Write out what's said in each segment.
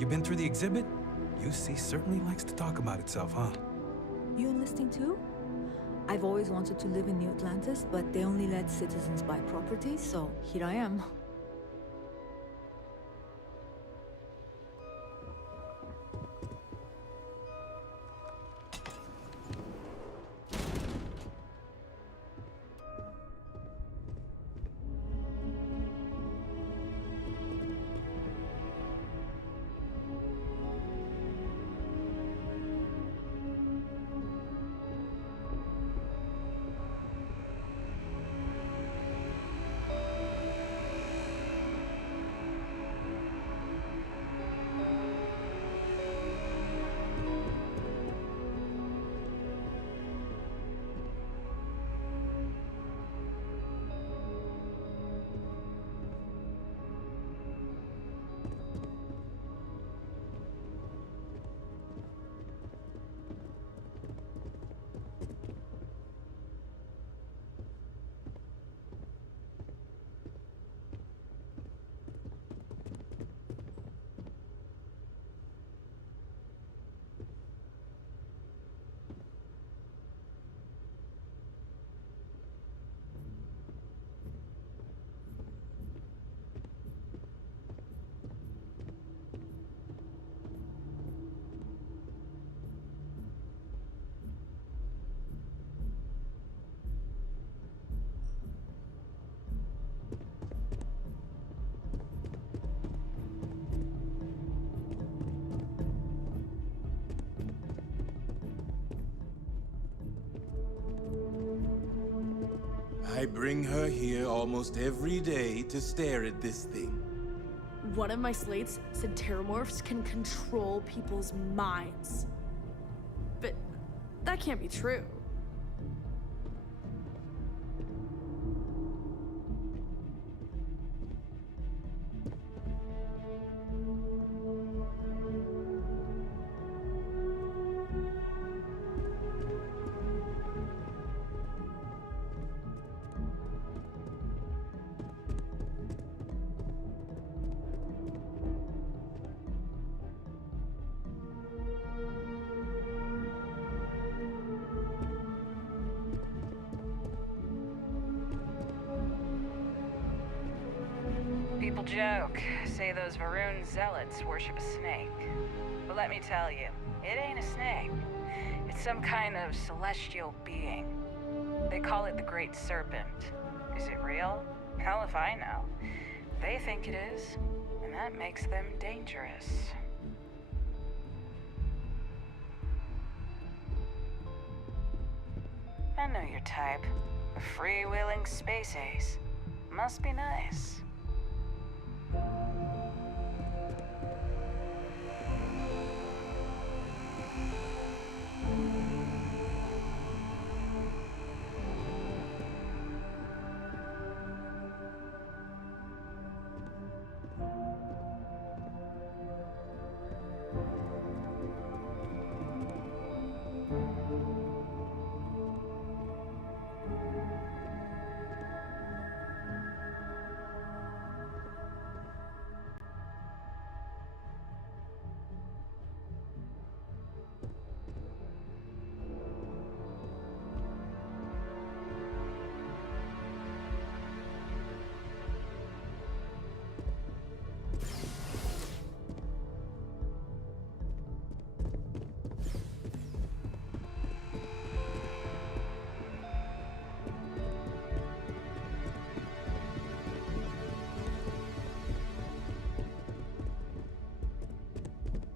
You been through the exhibit? UC certainly likes to talk about itself, huh? You enlisting too? I've always wanted to live in New Atlantis, but they only let citizens buy property, so here I am. I bring her here almost every day to stare at this thing. One of my slates said terramorphs can control people's minds. But that can't be true. People joke, say those Varun zealots worship a snake. But let me tell you, it ain't a snake. It's some kind of celestial being. They call it the Great Serpent. Is it real? Hell if I know. They think it is, and that makes them dangerous. I know your type. A freewheeling space ace. Must be nice.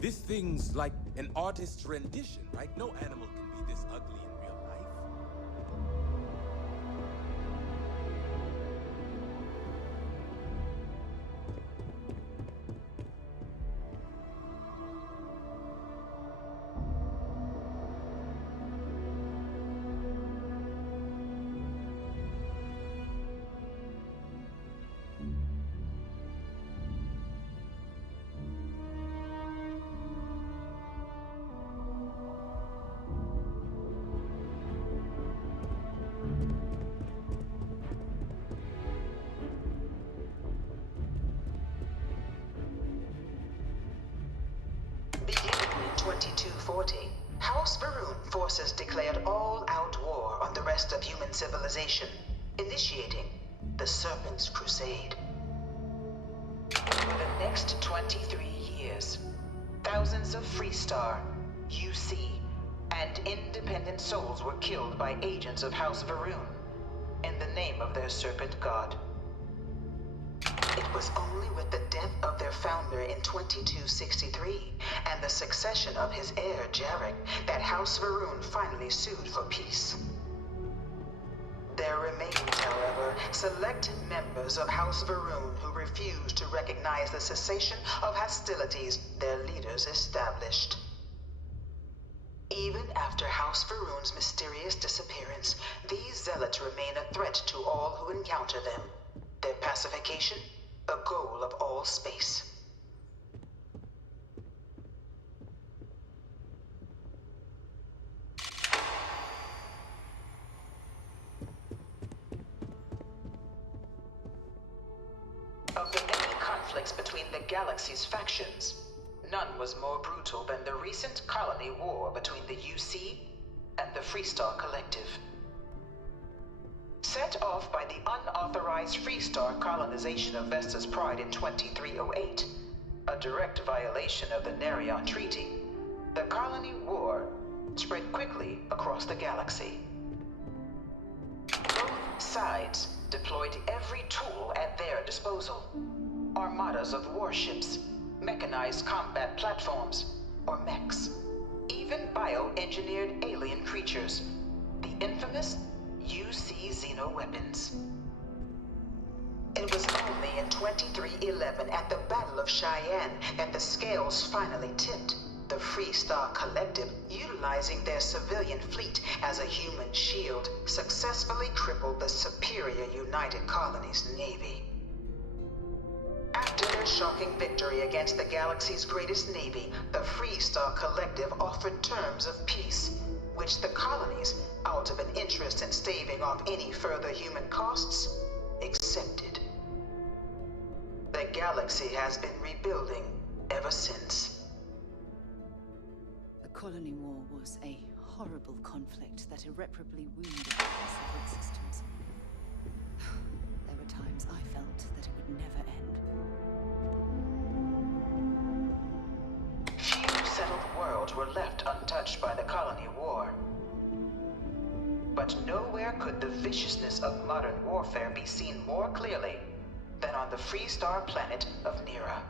This thing's like an artist's rendition, right? No animal can be this ugly in real life. 2040, House Varun forces declared all-out war on the rest of human civilization, initiating the Serpent's Crusade. For the next 23 years, thousands of Freestar, UC, and independent souls were killed by agents of House Varun in the name of their serpent god. It was only with the death of their founder in 2263 and the succession of his heir, Jarek, that House Varun finally sued for peace. There remains, however, select members of House Varun who refuse to recognize the cessation of hostilities their leaders established. Even after House Varun's mysterious disappearance, these zealots remain a threat to all who encounter them. Their pacification, a goal of all space. Of the many conflicts between the galaxy's factions, none was more brutal than the recent colony war between the UC and the Freestar Collective. Set off by the unauthorized Freestar colonization of Vesta's Pride in 2308, a direct violation of the Nerion Treaty, the colony war spread quickly across the galaxy. Both sides deployed every tool at their disposal. Armadas of warships, mechanized combat platforms, or mechs, even bioengineered alien creatures, the infamous UC xeno-weapons. It was only in 2311 at the Battle of Cheyenne that the scales finally tipped. The Freestar Collective, utilizing their civilian fleet as a human shield, successfully crippled the superior United Colonies Navy. After their shocking victory against the galaxy's greatest navy, the Freestar Collective offered terms of peace, which the colonies, out of an interest in staving off any further human costs, accepted. The galaxy has been rebuilding ever since. The colony war was a horrible conflict that irreparably wounded the separate systems. There were times I felt that it would never end. Few settled worlds were left untouched by the colony war. But nowhere could the viciousness of modern warfare be seen more clearly than on the Freestar planet of Nira.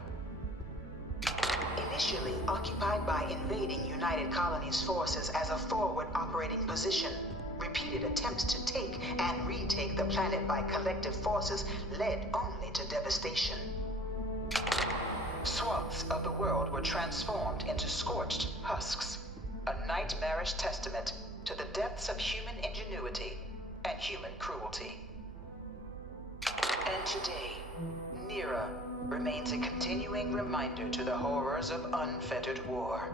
Initially occupied by invading United Colonies forces as a forward operating position, repeated attempts to take and retake the planet by collective forces led only to devastation. Swaths of the world were transformed into scorched husks, a nightmarish testament to the depths of human ingenuity and human cruelty. And today, Nira remains a continuing reminder to the horrors of unfettered war.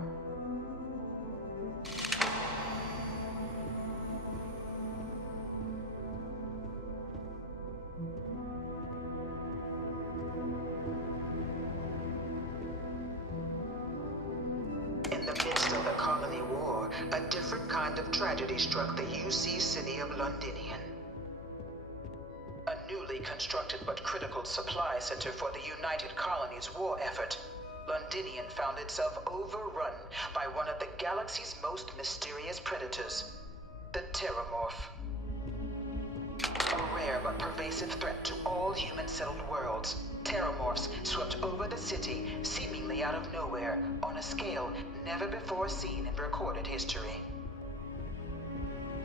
In the midst of the colony war, a different kind of tragedy struck the UC city of Londinian. A newly constructed but critical supply center for the United Colonies' war effort, Londinian found itself overrun by one of the galaxy's most mysterious predators, the Terramorph. A rare but pervasive threat to all human-settled worlds, Terramorphs swept over the city, seemingly out of nowhere, on a scale never before seen in recorded history.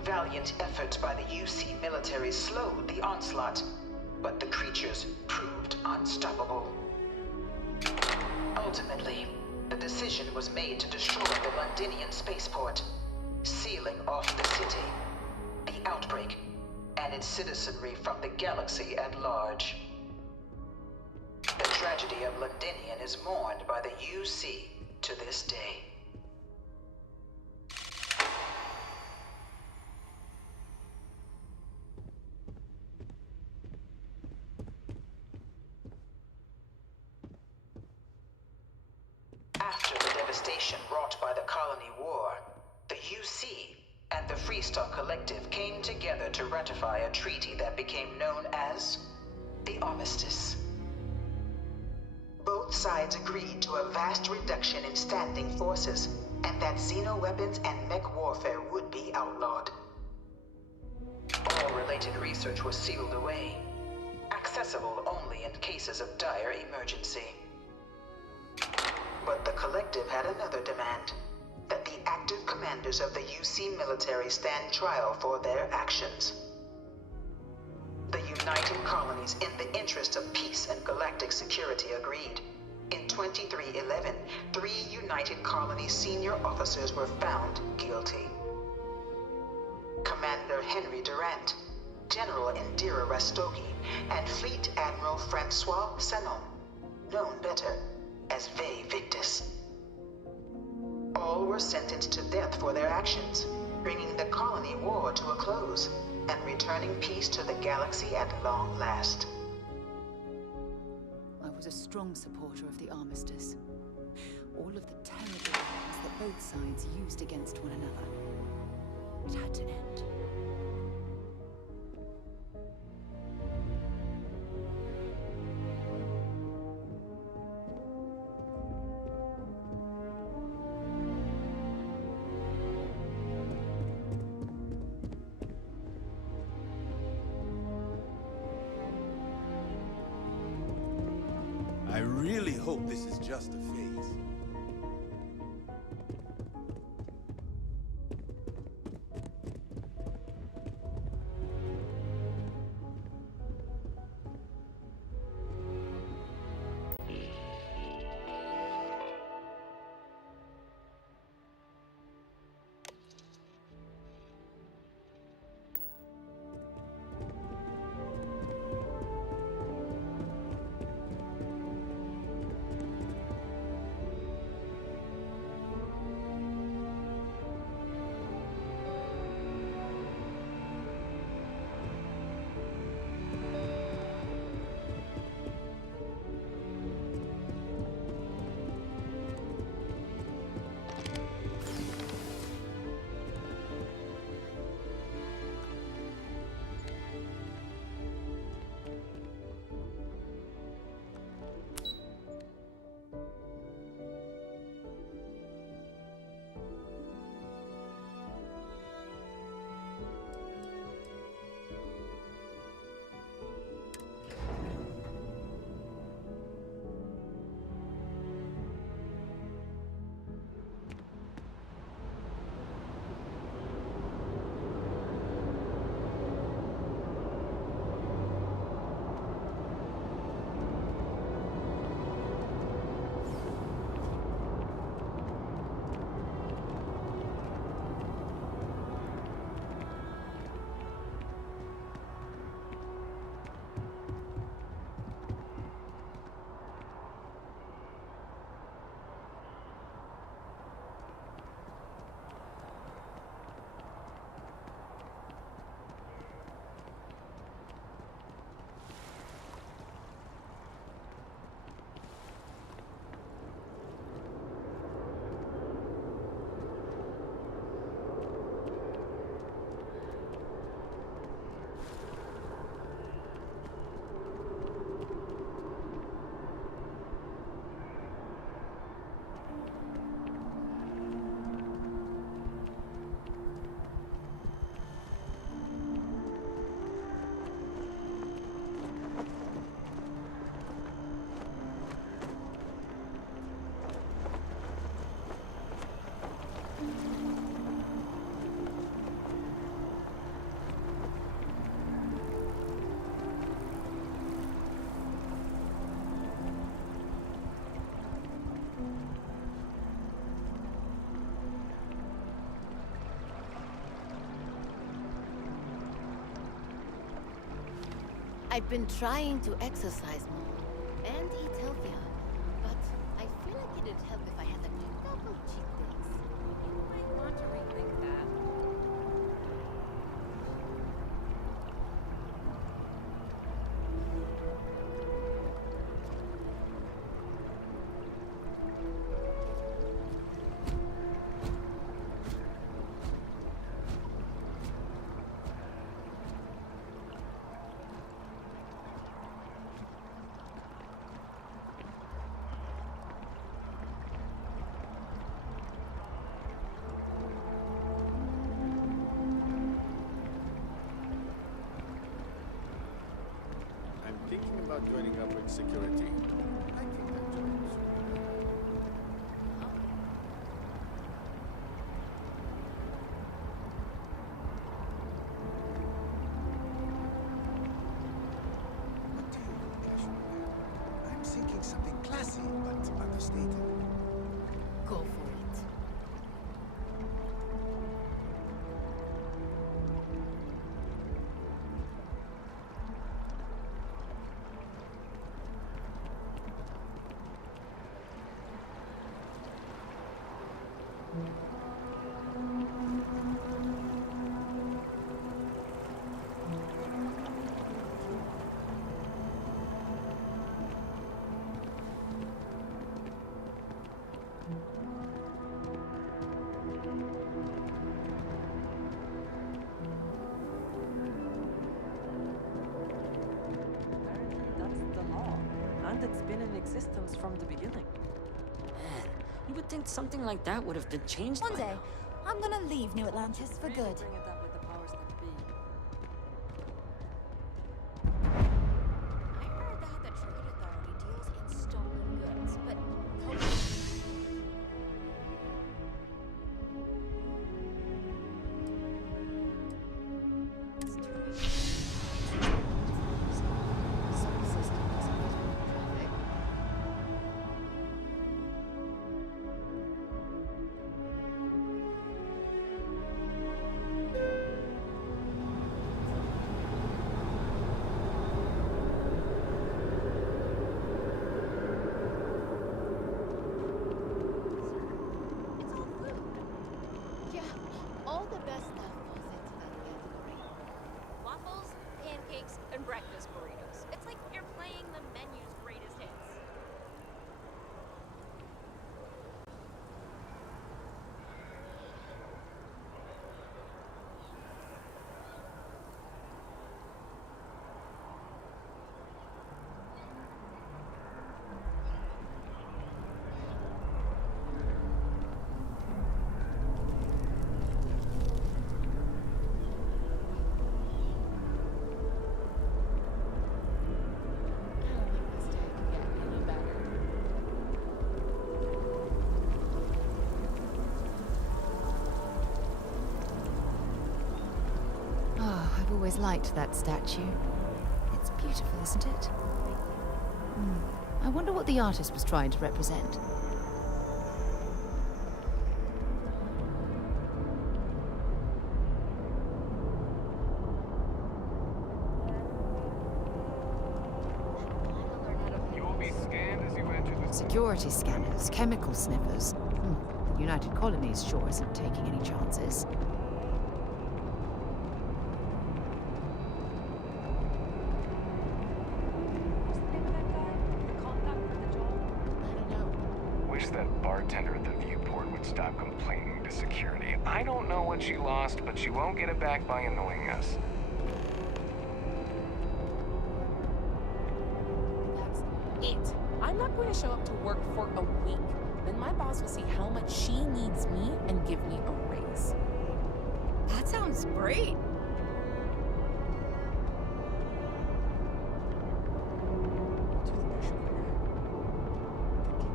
Valiant efforts by the UC military slowed the onslaught, but the creatures proved unstoppable. Ultimately, the decision was made to destroy the Londinian spaceport, sealing off the city, the outbreak, and its citizenry from the galaxy at large. The tragedy of Londinian is mourned by the UC to this day. After the devastation devastation wrought by the Colony War, the UC and the Freestar Collective came together to ratify a treaty that became known as the Armistice. Both sides agreed to a vast reduction in standing forces, and that xeno-weapons and mech warfare would be outlawed. All related research was sealed away, accessible only in cases of dire emergency. But the Collective had another demand, that the active commanders of the UC military stand trial for their actions. The United Colonies, in the interest of peace and galactic security, agreed. In 2311, 3 United Colonies senior officers were found guilty. Commander Henry Durant, General Indira Rastogi, and Fleet Admiral Francois Sanon, known better as Ve Victus. All were sentenced to death for their actions, bringing the colony war to a close and returning peace to the galaxy at long last. I was a strong supporter of the Armistice. All of the terrible weapons that both sides used against one another. It had to end. I really hope this is just a phase. I've been trying to exercise more and eat healthier, but I feel like it'd help if I had a couple cheat days. You might want to rethink that. joining up with security. I think that job is What do you do, Cashmere? I'm thinking something classy, but understated. Go for it. Apparently that's the law, and it's been in existence from the beginning. Man, you would think something like that would have been changed One by day, now. I'm gonna leave New Atlantis for Really good. bring it up with the powers that be. I heard that the Trade Authority deals in stolen goods, but it's all food. Yeah, all the best stuff falls into that category. Waffles, pancakes, and breakfast burritos. It's like you're playing the menu's greatest hits. I don't think this day could get any better. Oh, I've always liked that statue. It's beautiful, isn't it? I wonder what the artist was trying to represent. You will be scanned as you enter the Security scanners, chemical sniffers. The United Colonies sure isn't taking any chances. What's the name of that guy? The contact for the job? I don't know. Wish that bartender at the viewport would stop complaining to security. I don't know what she lost, but she won't get it back by annoying us. That's it. I'm not going to show up to work for a week. Then my boss will see how much she needs me and give me a raise. That sounds great.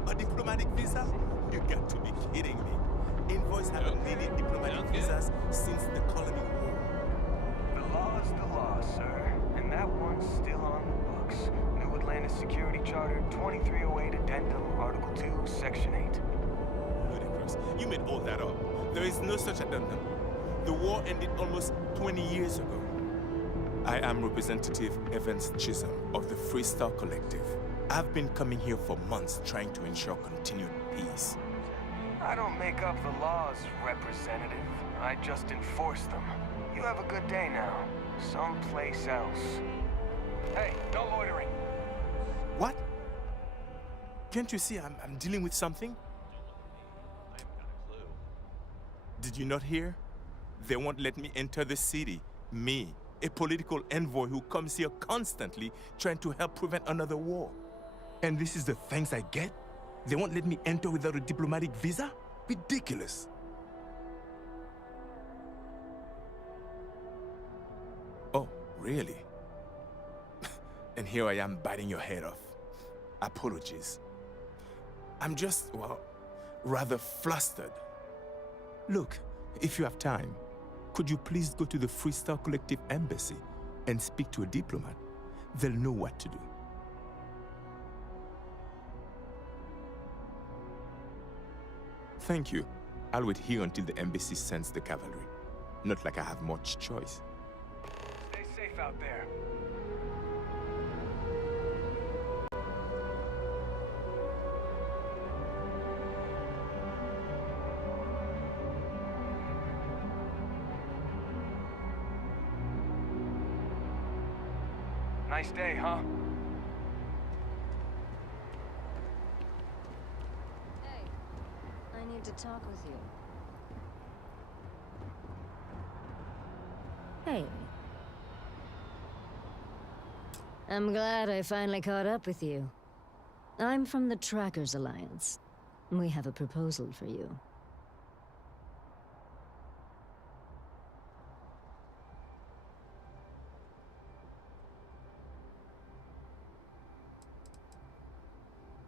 A diplomatic visa? You got to be kidding me. Envoys haven't needed diplomatic visas since the colony war. The law is the law, sir. And that one's still on the books. New Atlantis Security Charter 2308 Addendum, Article 2, Section 8. Ludicrous. You made all that up. There is no such addendum. The war ended almost 20 years ago. I am Representative Evans Chisholm of the Freestar Collective. I've been coming here for months trying to ensure continued peace. I don't make up the laws, Representative. I just enforce them. You have a good day now. Someplace else. Hey, no loitering. What? Can't you see I'm dealing with something? Did you not hear? They won't let me enter the city. Me, a political envoy who comes here constantly trying to help prevent another war. And this is the thanks I get? They won't let me enter without a diplomatic visa? Ridiculous. Oh, really? And here I am biting your head off. Apologies. I'm just, well, rather flustered. Look, if you have time, could you please go to the Freestyle Collective Embassy and speak to a diplomat? They'll know what to do. Thank you. I'll wait here until the embassy sends the cavalry. Not like I have much choice. Stay safe out there. Nice day, huh? Hey, I need to talk with you. Hey. I'm glad I finally caught up with you. I'm from the Trackers Alliance. We have a proposal for you.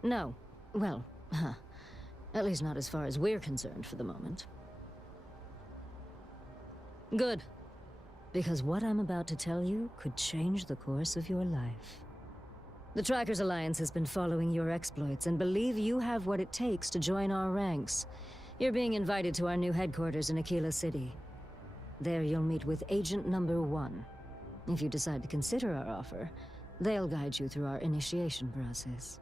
No. Well, at least not as far as we're concerned for the moment. Good. Because what I'm about to tell you could change the course of your life. The Trackers Alliance has been following your exploits and believe you have what it takes to join our ranks. You're being invited to our new headquarters in Aquila City. There you'll meet with Agent Number 1. If you decide to consider our offer, they'll guide you through our initiation process.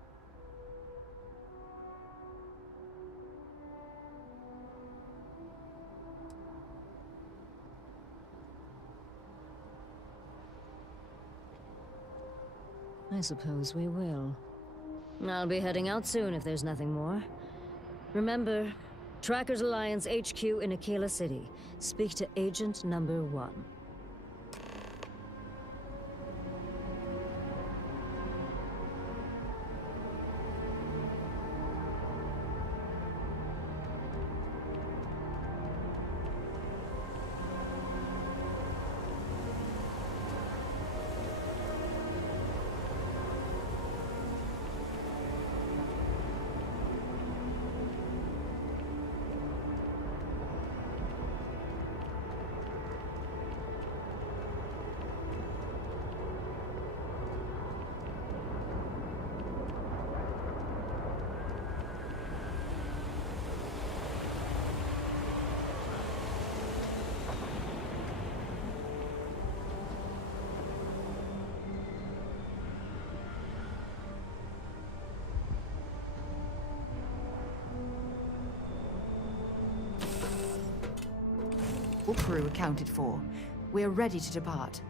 I suppose we will. I'll be heading out soon if there's nothing more. Remember, Trackers Alliance HQ in Aquila City. Speak to Agent Number 1. All crew accounted for. We are ready to depart.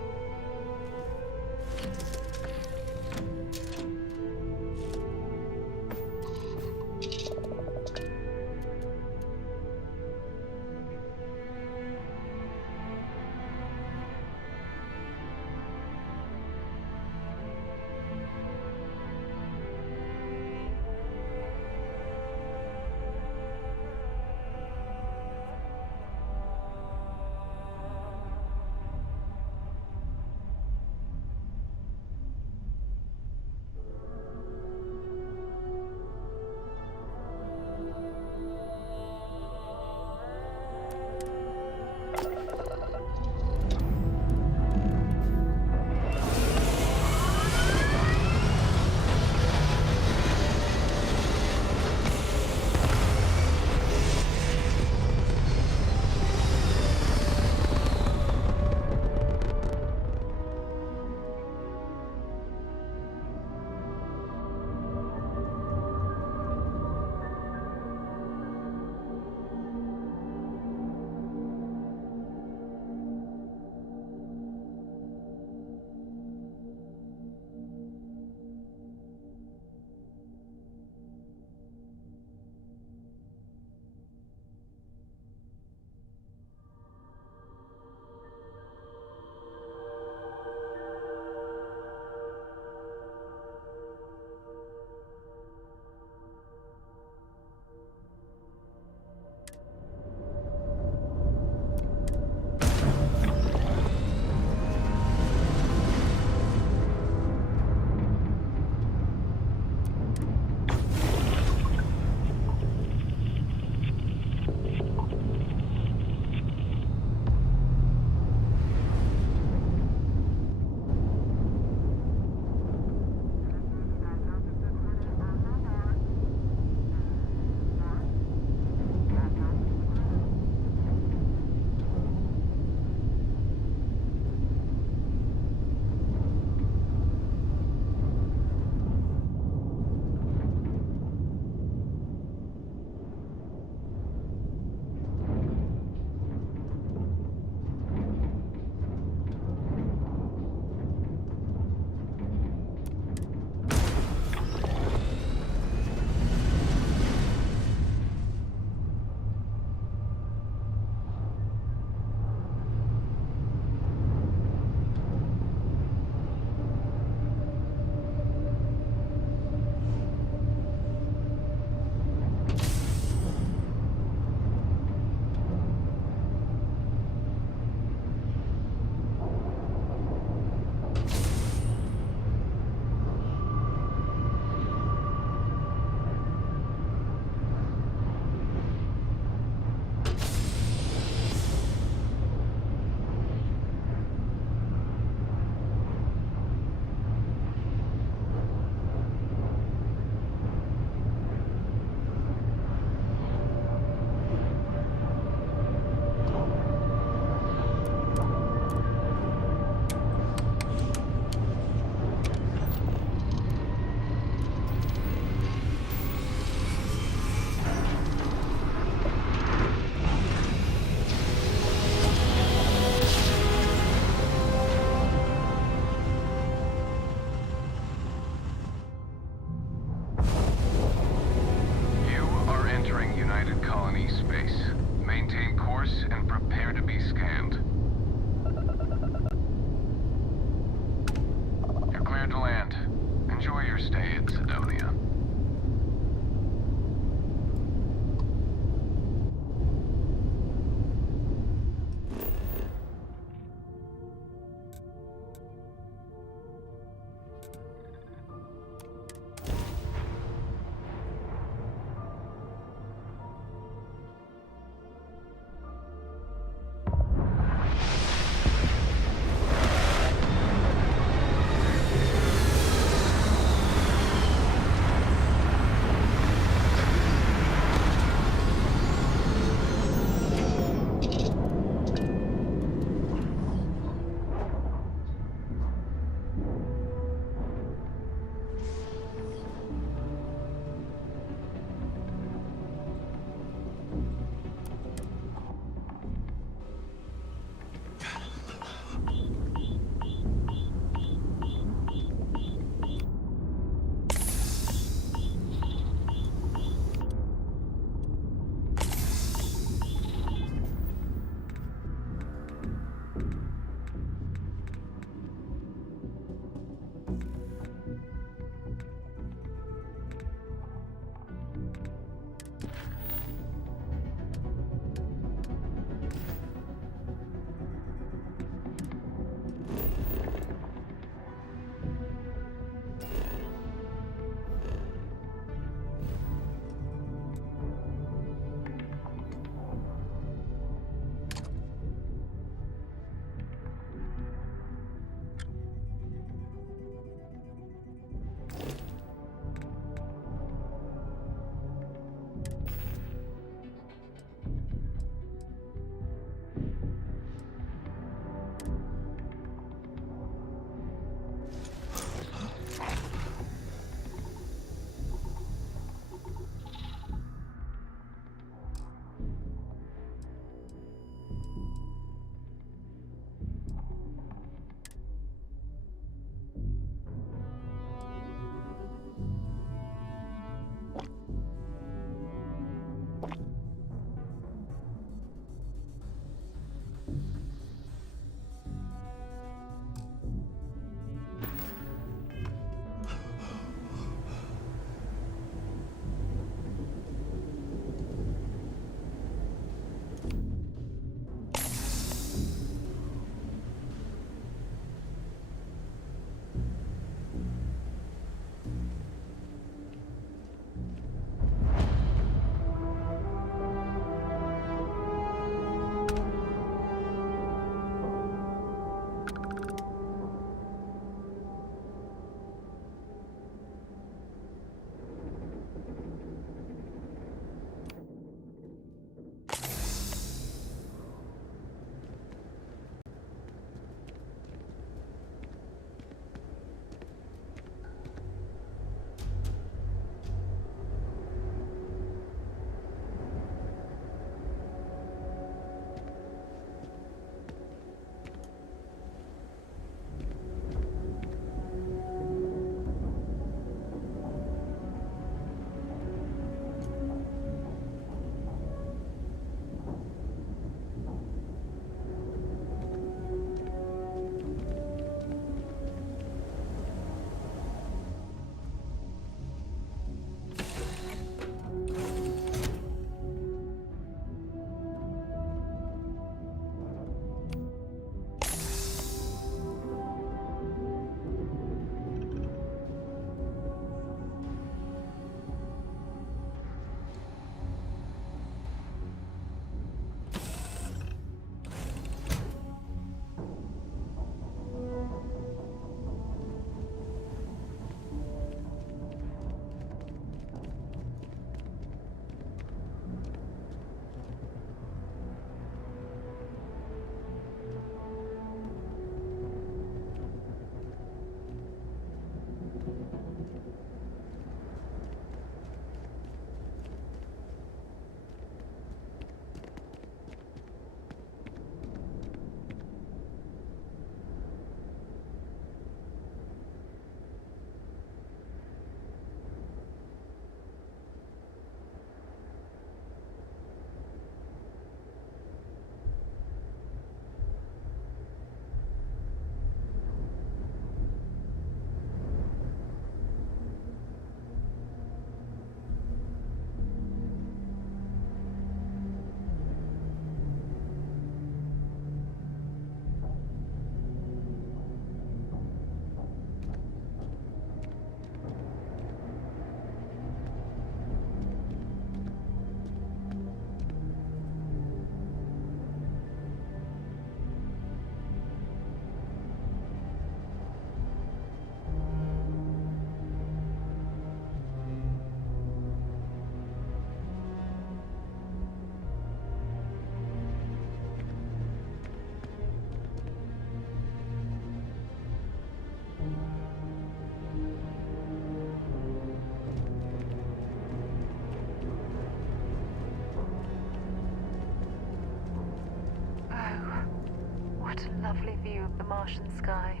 What a lovely view of the Martian sky.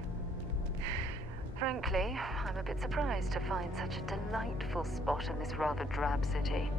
Frankly, I'm a bit surprised to find such a delightful spot in this rather drab city.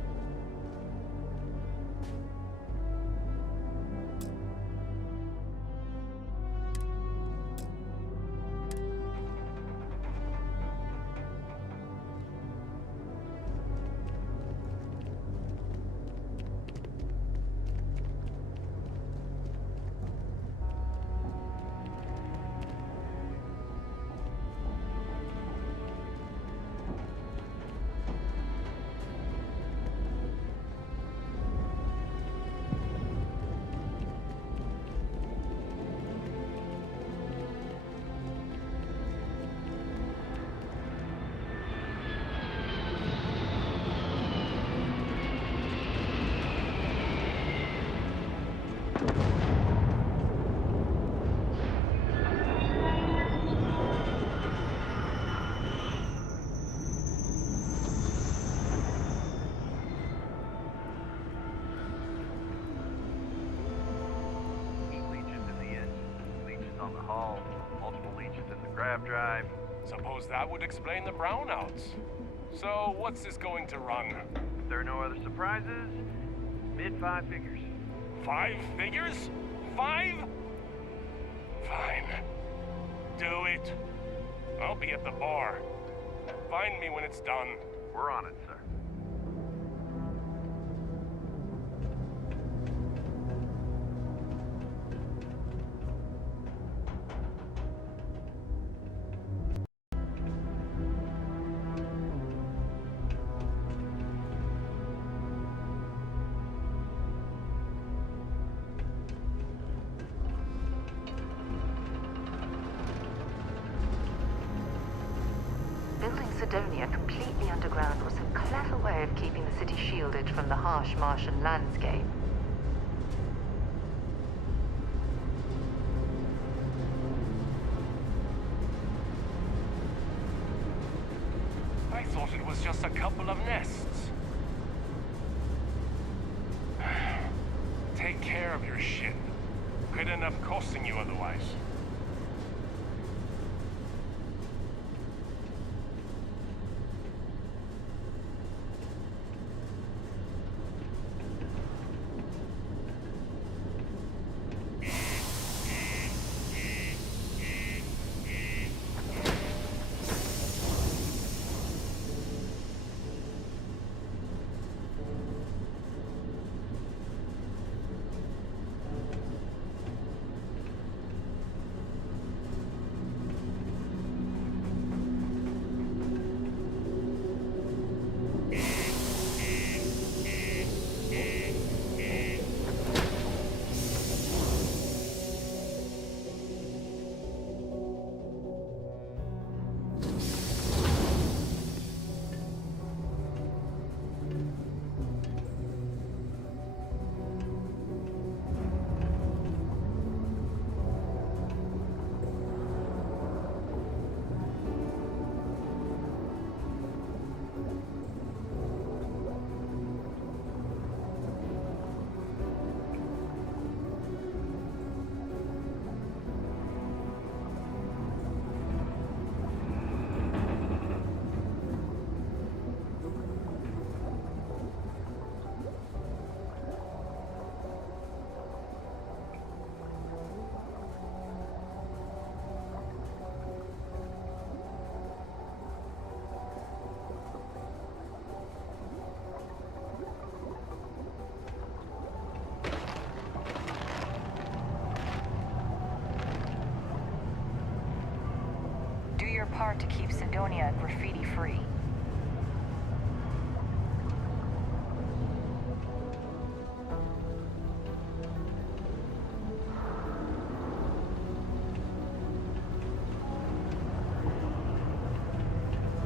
Drive. Suppose that would explain the brownouts. So, what's this going to run? If there are no other surprises, mid-5 figures. 5 figures? 5? Fine. Do it. I'll be at the bar. Find me when it's done. We're on it, sir. Sidonia completely underground was a clever way of keeping the city shielded from the harsh Martian landscape. I thought it was just a couple of nests. Take care of your shit. Could end up costing you otherwise. Part to keep Sidonia graffiti-free.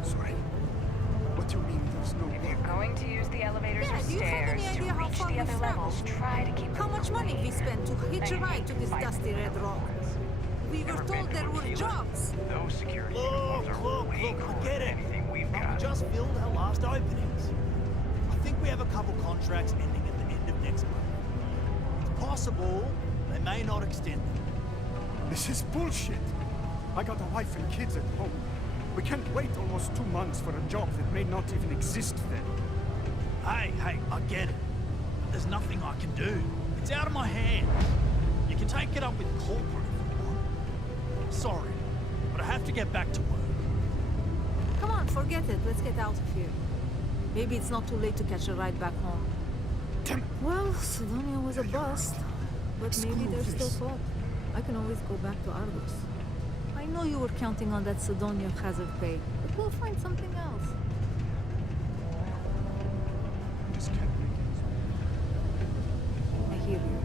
Sorry? What do you mean there's no If you're going to use the elevators or do you have any stairs to idea how reach far the we other traveled? levels, try to keep How them much money we clean. spent to hitch a I ride hate to this fighting dusty with red the rock? locals. We were told there were jobs. Those security uniforms are way cooler I get than it. anything we've But got. we just filled our last openings. I think we have a couple contracts ending at the end of next month. It's possible they may not extend them. This is bullshit. I got a wife and kids at home. We can't wait almost 2 months for a job that may not even exist then. Hey, I get it. But there's nothing I can do. It's out of my hands. You can take it up with corporate if you want. Sorry, but I have to get back to work. Come on, forget it. Let's get out of here. Maybe it's not too late to catch a ride back home. Well, Sidonia was a bust. But maybe there's still hope. I can always go back to Argos. I know you were counting on that Sidonia hazard pay, but we'll find something else. This can't make it. I hear you.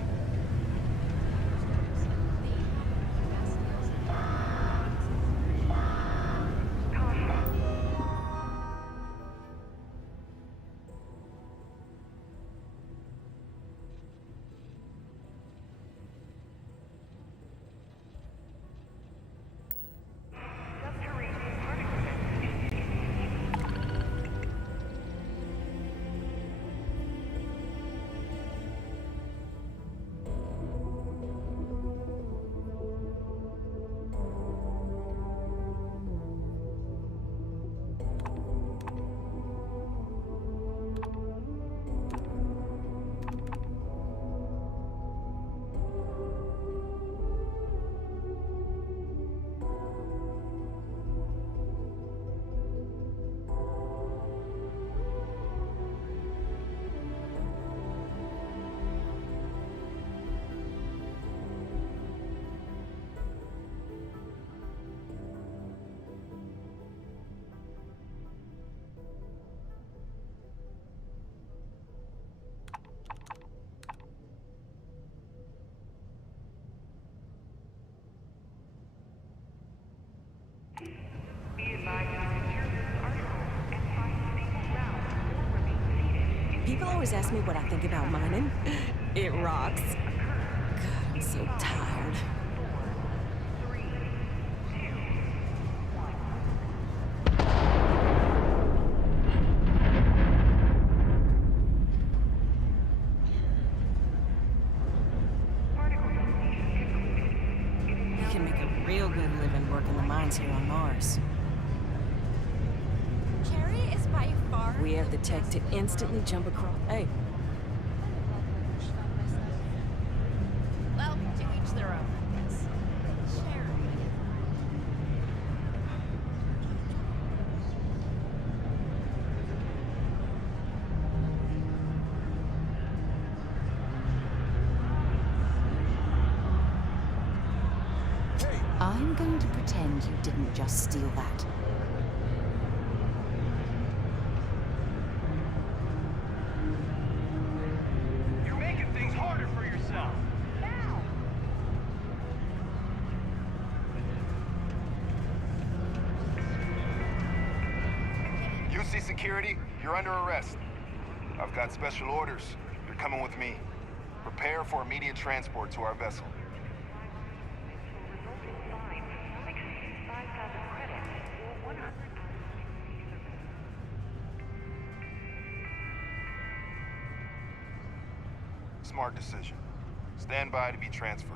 People always ask me what I think about mining. It rocks. God, I'm so tired. You can make a real good living working the mines here on Mars. Cherry is by far. We have the tech to instantly jump across. Hey. Well, to each their own, I guess. Cherry. I'm going to pretend you didn't just steal that. You're making things harder for yourself. UC security, you're under arrest. I've got special orders. You're coming with me. Prepare for immediate transport to our vessel. Smart decision. Stand by to be transferred.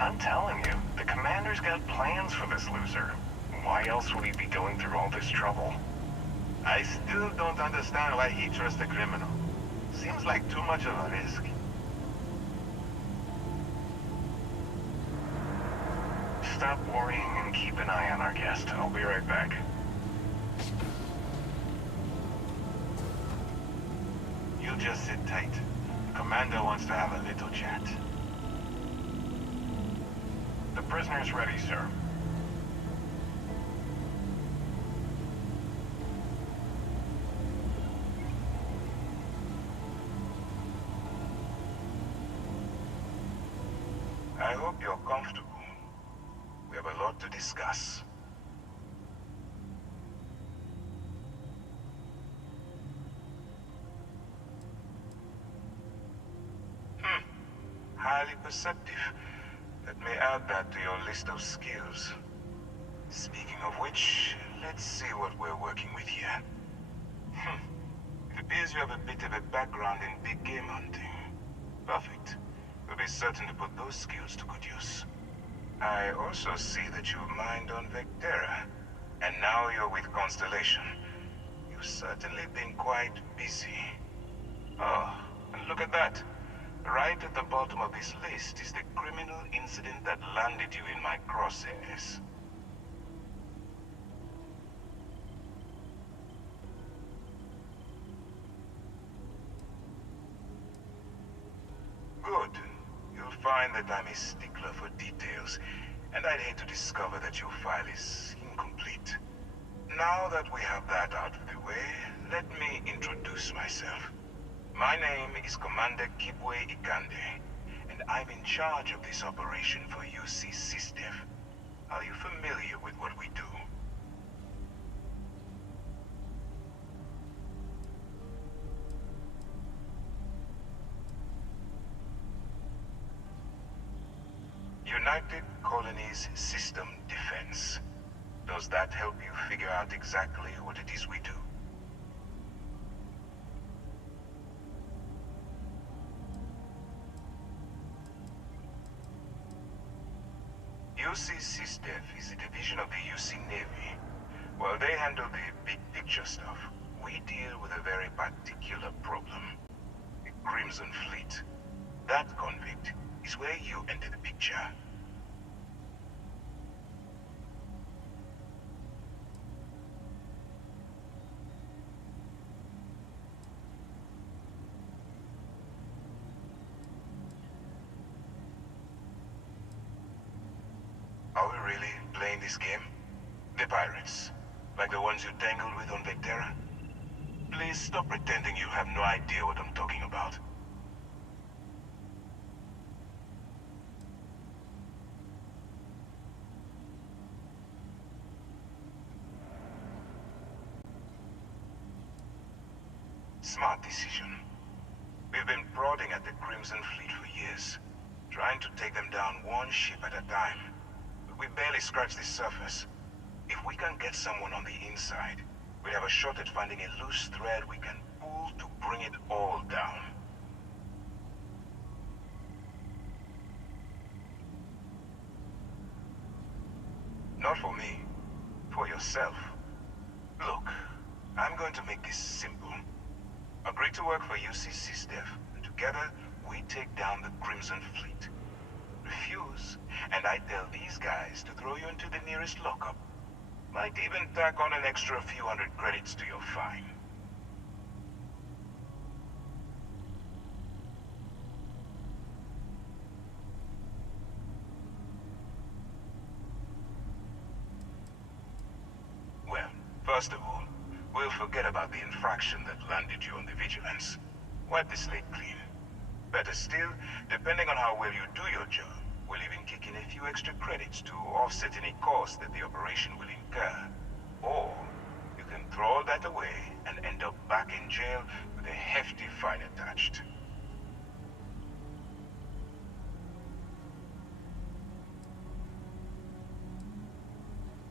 I'm telling you, the commander's got plans for this loser. Why else would he be going through all this trouble? I still don't understand why he trusts a criminal. Seems like too much of a risk. Stop worrying and keep an eye on our guest. I'll be right back. You just sit tight. The commander wants to have a little chat. The prisoner's ready, sir. I hope you're comfortable. We have a lot to discuss. Highly perceptive. Let me add that to your list of skills. Speaking of which, let's see what we're working with here. It appears you have a bit of a background in big game hunting. Perfect. We'll be certain to put those skills to good use. I also see that you've mined on Vectera, and now you're with Constellation. You've certainly been quite busy. Oh, and look at that. Right at the bottom of this list is the criminal incident that landed you in my crosshairs. Good. You'll find that I'm a stickler for details, and I'd hate to discover that your file is incomplete. Now that we have that out of the way, let me introduce myself. My name is Commander Kibwe Ikande, and I'm in charge of this operation for UC SysDef. Are you familiar with what we do? United Colonies System Defense. Does that help you figure out exactly what it is we do? UC SysDef is a division of the UC Navy. While they handle the big picture stuff, we deal with a very particular problem. The Crimson Fleet. That convict is where you enter the picture. Are we really playing this game? The pirates? Like the ones you tangled with on Vectera? Please stop pretending you have no idea what I'm talking about. Smart decision. We've been prodding at the Crimson Fleet for years, trying to take them down one ship at a time. But we barely scratched the surface. If we can get someone on the inside, we have a shot at finding a loose thread we can pull to bring it all down. Not for me. For yourself. Look, I'm going to make this simple. Agree to work for UC SysDef, and together we take down the Crimson Fleet. Refuse, and I tell these guys to throw you into the nearest lockup. Might even tack on an extra few hundred credits to your fine. Well, first of all, we'll forget about the infraction that landed you on the Vigilance. Wipe the slate clean. Better still, depending on how well you do your job, we'll even kick in a few extra credits to offset any cost that the operation will incur. Or, you can throw all that away and end up back in jail with a hefty fine attached.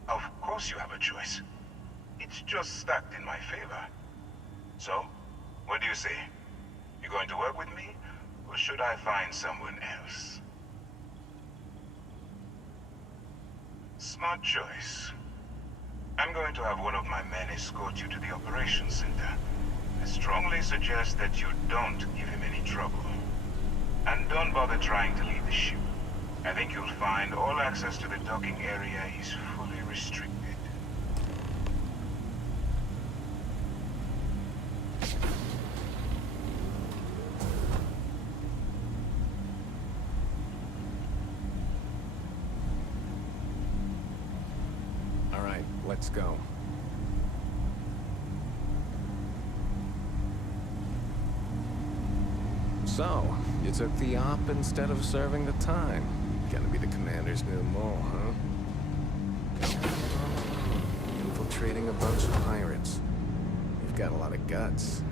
Of course you have a choice. It's just stacked in my favor. So, what do you say? You going to work with me, or should I find someone else? Smart choice. I'm going to have one of my men escort you to the operations center. I strongly suggest that you don't give him any trouble. And don't bother trying to leave the ship. I think you'll find all access to the docking area is fully restricted. All right, let's go. So, you took the op instead of serving the time. Gonna be the commander's new mole, huh? Infiltrating a bunch of pirates. You've got a lot of guts.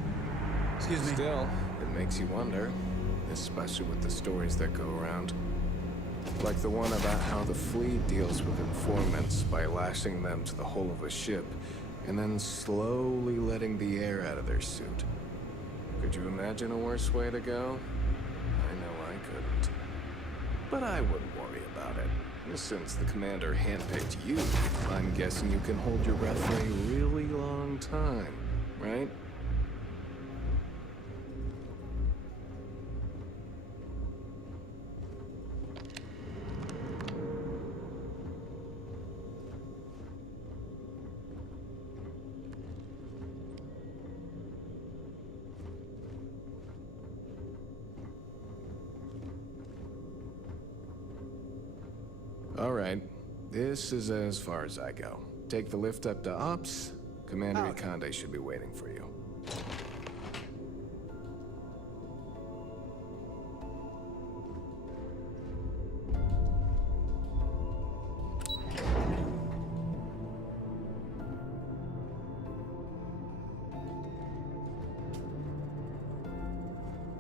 Excuse me. Still, it makes you wonder, especially with the stories that go around. Like the one about how the fleet deals with informants by lashing them to the hull of a ship, and then slowly letting the air out of their suit. Could you imagine a worse way to go? I know I couldn't. But I wouldn't worry about it. Since the commander handpicked you, I'm guessing you can hold your breath for a really long time, right? All right, this is as far as I go. Take the lift up to Ops. Commander Ikande should be waiting for you.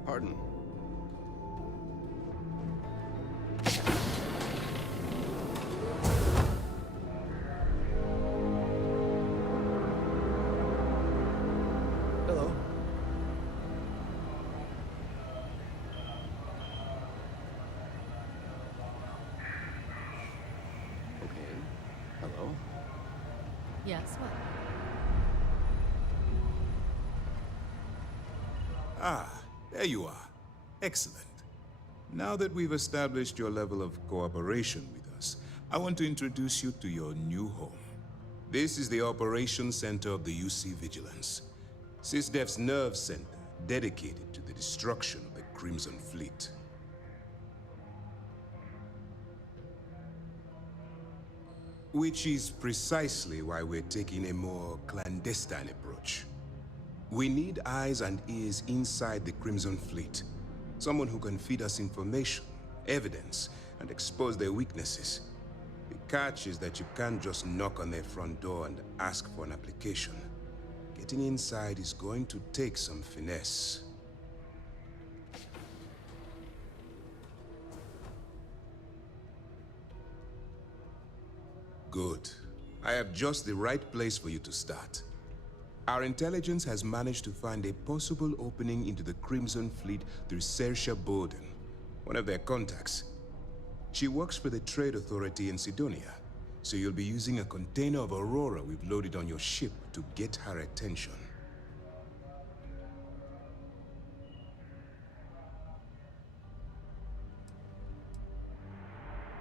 Pardon. Hello. Okay. Hello. Yes, what? Ah, there you are. Excellent. Now that we've established your level of cooperation with us, I want to introduce you to your new home. This is the Operations Center of the UC Vigilance, SysDef's nerve center dedicated to the destruction of the Crimson Fleet. Which is precisely why we're taking a more clandestine approach. We need eyes and ears inside the Crimson Fleet. Someone who can feed us information, evidence, and expose their weaknesses. The catch is that you can't just knock on their front door and ask for an application. Getting inside is going to take some finesse. Good. I have just the right place for you to start. Our intelligence has managed to find a possible opening into the Crimson Fleet through Saoirse Bowden, one of their contacts. She works for the Trade Authority in Sidonia, so you'll be using a container of Aurora we've loaded on your ship to get her attention.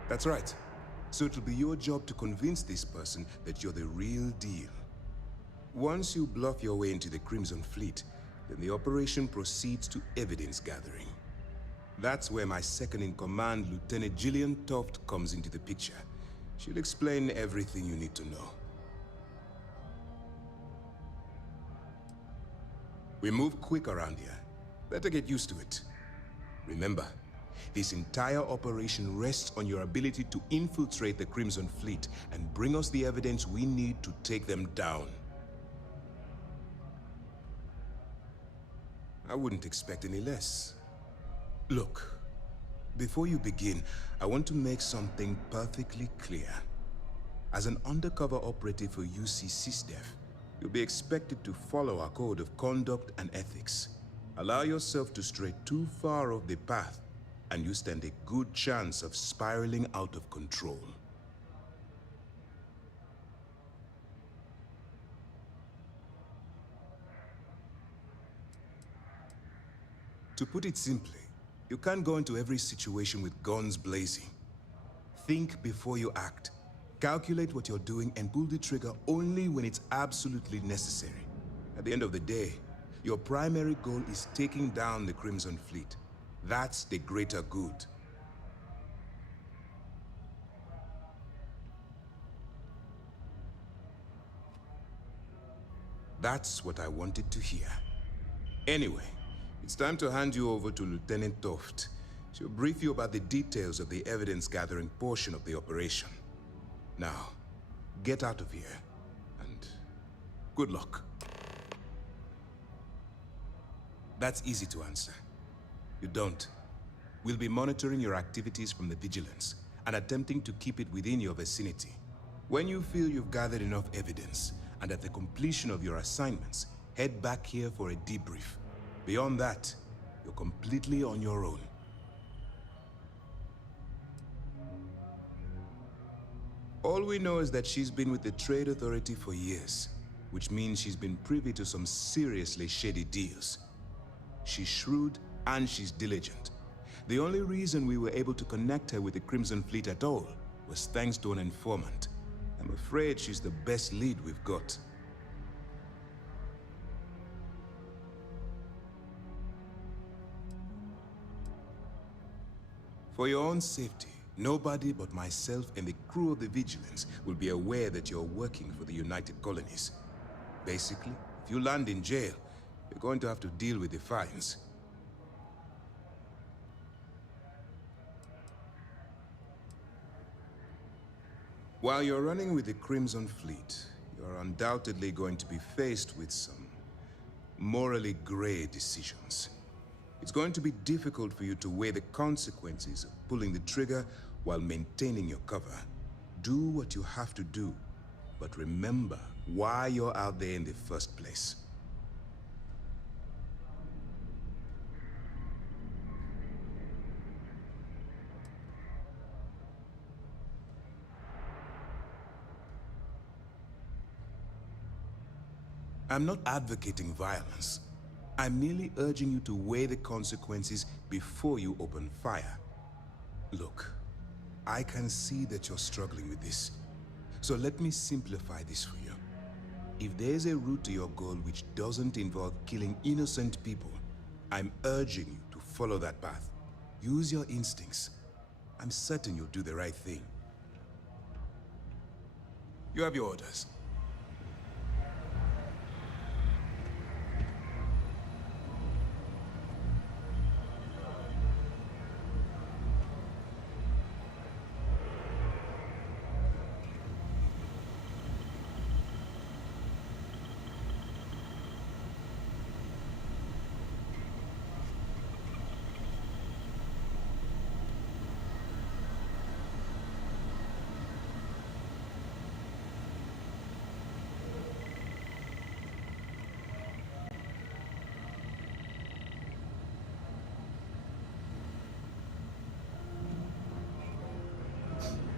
That's right. So it'll be your job to convince this person that you're the real deal. Once you bluff your way into the Crimson Fleet, then the operation proceeds to evidence gathering. That's where my second-in-command, Lieutenant Gillian Toft, comes into the picture. She'll explain everything you need to know. We move quick around here. Better get used to it. Remember, this entire operation rests on your ability to infiltrate the Crimson Fleet and bring us the evidence we need to take them down. I wouldn't expect any less. Look, before you begin, I want to make something perfectly clear. As an undercover operative for UC SysDef, you'll be expected to follow our code of conduct and ethics. Allow yourself to stray too far off the path, and you stand a good chance of spiraling out of control. To put it simply, you can't go into every situation with guns blazing. Think before you act. Calculate what you're doing and pull the trigger only when it's absolutely necessary. At the end of the day, your primary goal is taking down the Crimson Fleet. That's the greater good. That's what I wanted to hear. Anyway, it's time to hand you over to Lieutenant Toft. She'll brief you about the details of the evidence-gathering portion of the operation. Now, get out of here, and good luck. That's easy to answer. You don't. We'll be monitoring your activities from the Vigilance and attempting to keep it within your vicinity. When you feel you've gathered enough evidence, and at the completion of your assignments, head back here for a debrief. Beyond that, you're completely on your own. All we know is that she's been with the Trade Authority for years, which means she's been privy to some seriously shady deals. She's shrewd and she's diligent. The only reason we were able to connect her with the Crimson Fleet at all was thanks to an informant. I'm afraid she's the best lead we've got. For your own safety, nobody but myself and the crew of the Vigilance will be aware that you're working for the United Colonies. Basically, if you land in jail, you're going to have to deal with the fines. While you're running with the Crimson Fleet, you're undoubtedly going to be faced with some morally gray decisions. It's going to be difficult for you to weigh the consequences of pulling the trigger while maintaining your cover. Do what you have to do, but remember why you're out there in the first place. I'm not advocating violence. I'm merely urging you to weigh the consequences before you open fire. Look, I can see that you're struggling with this. So let me simplify this for you. If there's a route to your goal which doesn't involve killing innocent people, I'm urging you to follow that path. Use your instincts. I'm certain you'll do the right thing. You have your orders.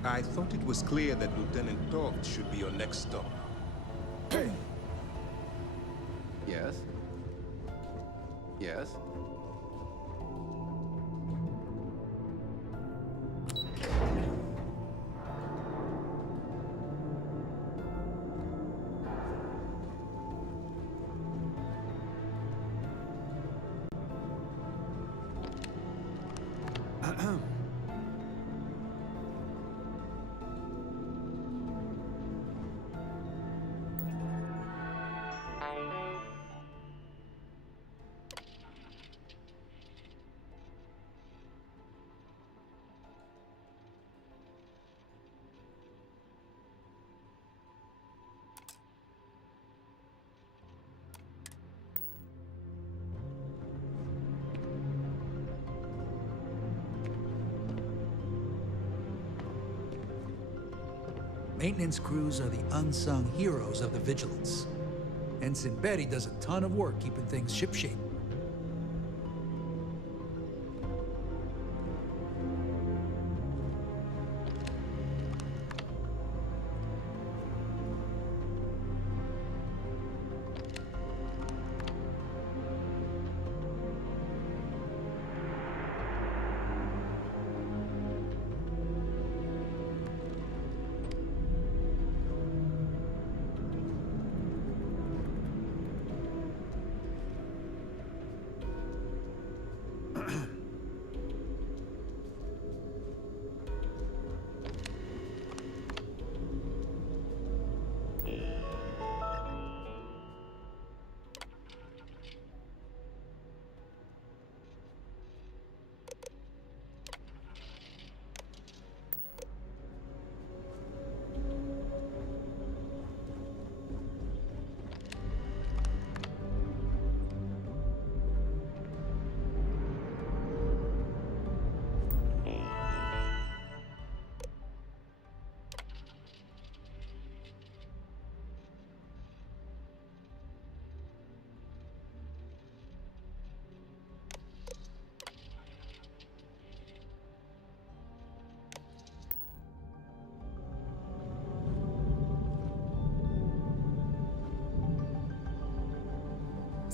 I thought it was clear that Lieutenant Toft should be your next stop. Yes? Yes? Maintenance crews are the unsung heroes of the Vigilance. Ensign Betty does a ton of work keeping things shipshape.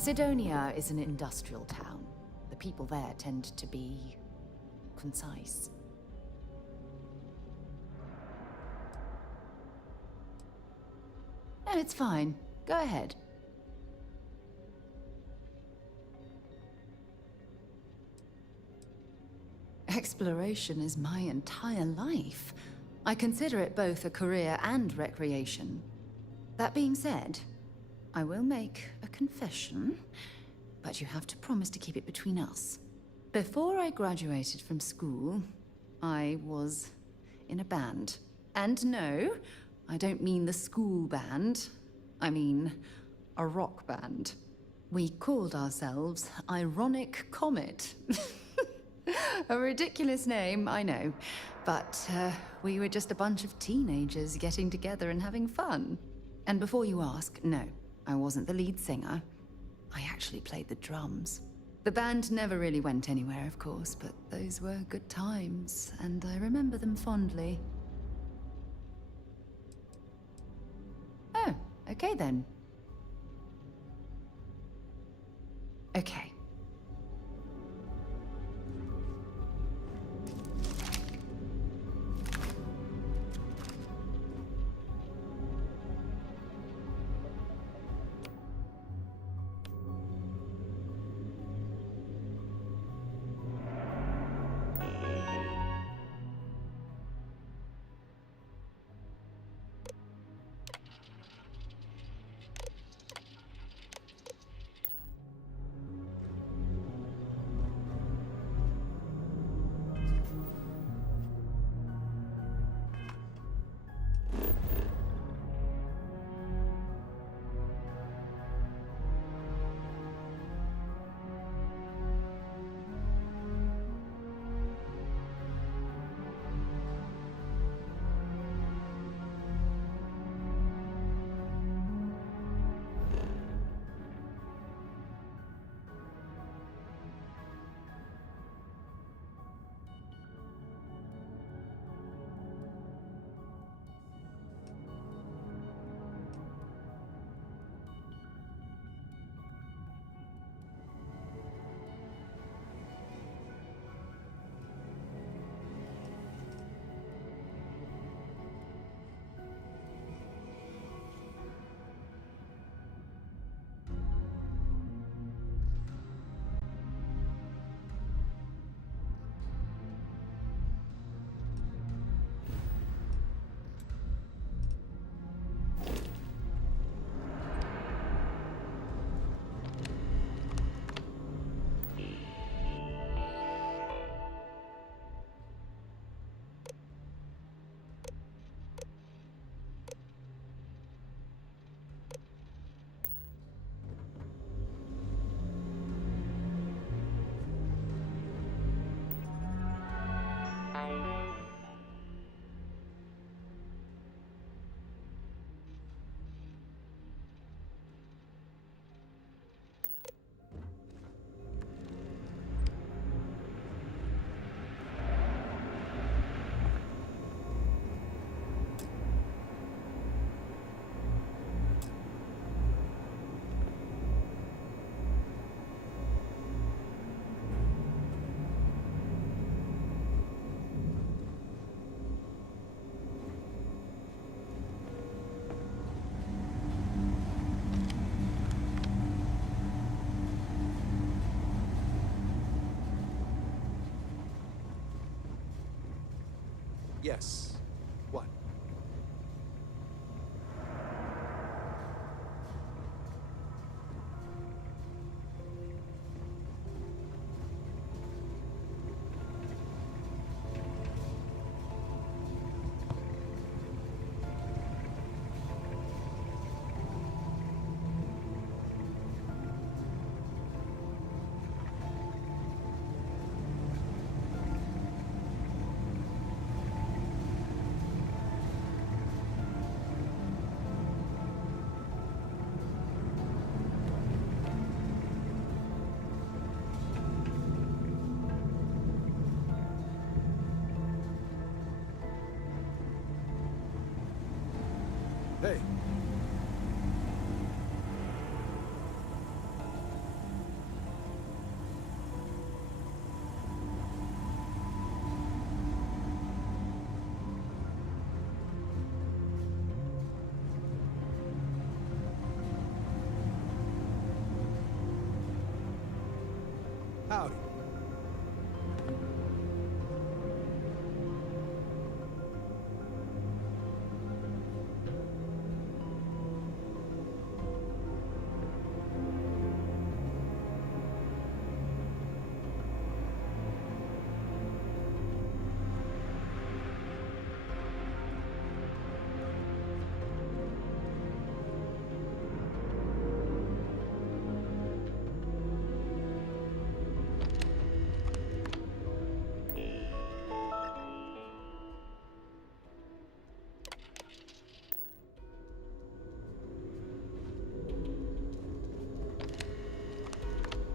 Sidonia is an industrial town. The people there tend to be concise. No, it's fine. Go ahead. Exploration is my entire life. I consider it both a career and recreation. That being said, I will make a confession, but you have to promise to keep it between us. Before I graduated from school, I was in a band. And no, I don't mean the school band. I mean a rock band. We called ourselves Ironic Comet. A ridiculous name, I know. But we were just a bunch of teenagers getting together and having fun. And before you ask, no, I wasn't the lead singer. I actually played the drums. The band never really went anywhere, of course, but those were good times, and I remember them fondly. Oh, okay then. Okay. Yes. What? Hey. Howdy.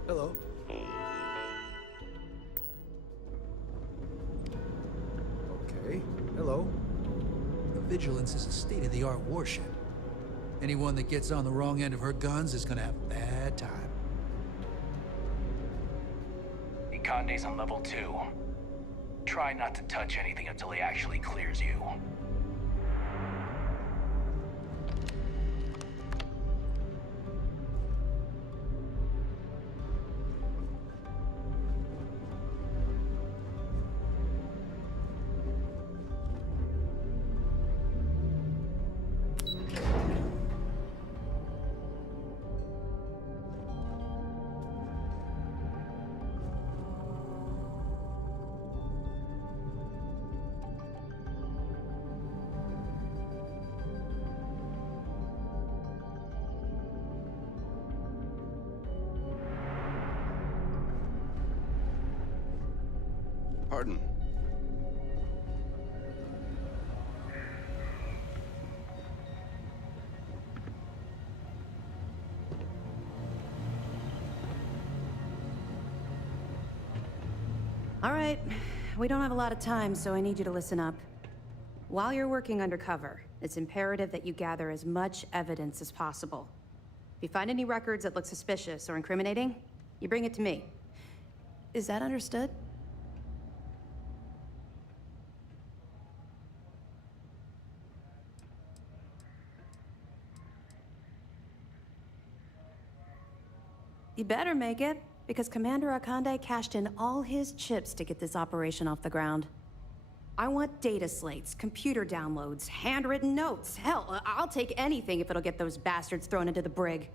Hello. Okay, hello. The Vigilance is a state-of-the-art warship. Anyone that gets on the wrong end of her guns is gonna have a bad time. Ikande's on level 2. Try not to touch anything until he actually clears you. Pardon. All right, we don't have a lot of time, so I need you to listen up. While you're working undercover, it's imperative that you gather as much evidence as possible. If you find any records that look suspicious or incriminating, you bring it to me. Is that understood? You better make it, because Commander Akande cashed in all his chips to get this operation off the ground. I want data slates, computer downloads, handwritten notes. Hell, I'll take anything if it'll get those bastards thrown into the brig.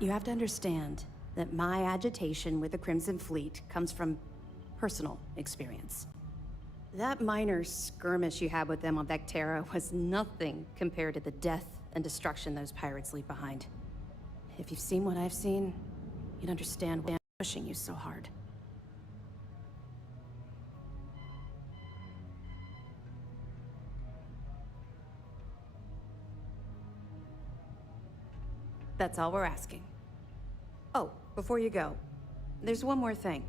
You have to understand that my agitation with the Crimson Fleet comes from personal experience. That minor skirmish you had with them on Vectera was nothing compared to the death and destruction those pirates leave behind. If you've seen what I've seen, you'd understand why I'm pushing you so hard. That's all we're asking. Oh, before you go, there's one more thing.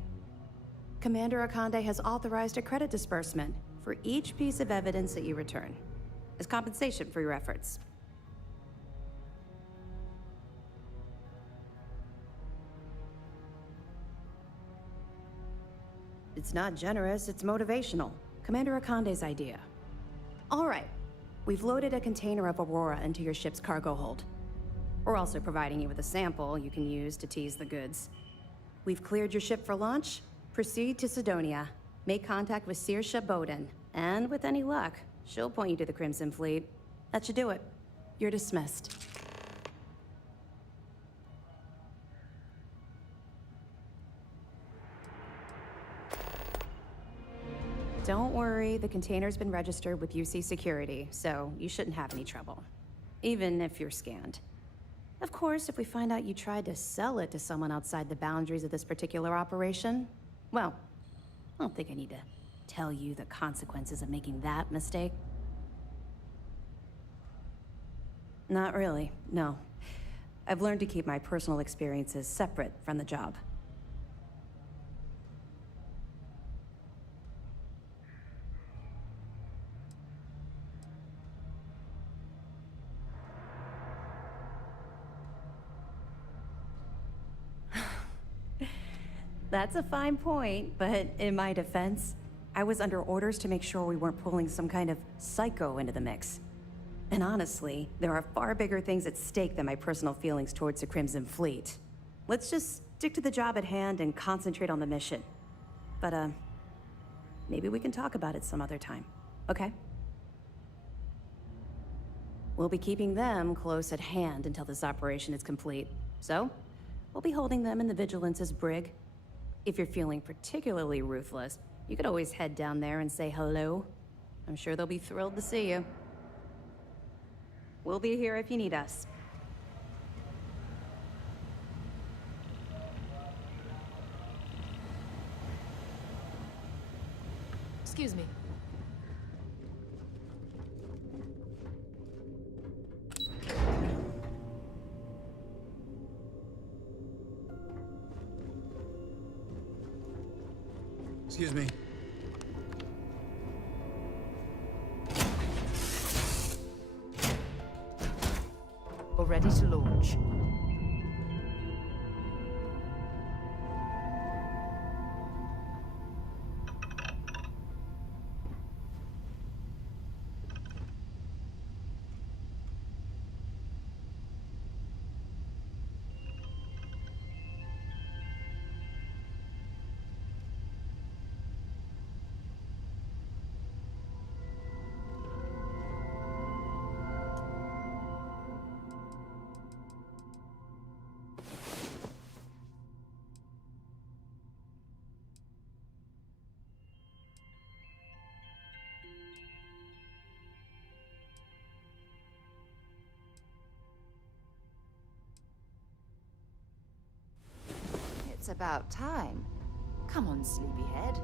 Commander Akande has authorized a credit disbursement for each piece of evidence that you return, as compensation for your efforts. It's not generous, it's motivational. Commander Akande's idea. All right, we've loaded a container of Aurora into your ship's cargo hold. We're also providing you with a sample you can use to tease the goods. We've cleared your ship for launch. Proceed to Sidonia, make contact with Saoirse Bowden, and with any luck, she'll point you to the Crimson Fleet. That should do it. You're dismissed. Don't worry, the container's been registered with UC Security, so you shouldn't have any trouble. Even if you're scanned. Of course, if we find out you tried to sell it to someone outside the boundaries of this particular operation, well, I don't think I need to tell you the consequences of making that mistake. Not really, no. I've learned to keep my personal experiences separate from the job. That's a fine point, but in my defense, I was under orders to make sure we weren't pulling some kind of psycho into the mix. And honestly, there are far bigger things at stake than my personal feelings towards the Crimson Fleet. Let's just stick to the job at hand and concentrate on the mission. But, maybe we can talk about it some other time, okay? We'll be keeping them close at hand until this operation is complete. So, we'll be holding them in the Vigilance's brig. If you're feeling particularly ruthless, you could always head down there and say hello. I'm sure they'll be thrilled to see you. We'll be here if you need us. Excuse me. Excuse me. We're ready to launch. It's about time. Come on, sleepyhead.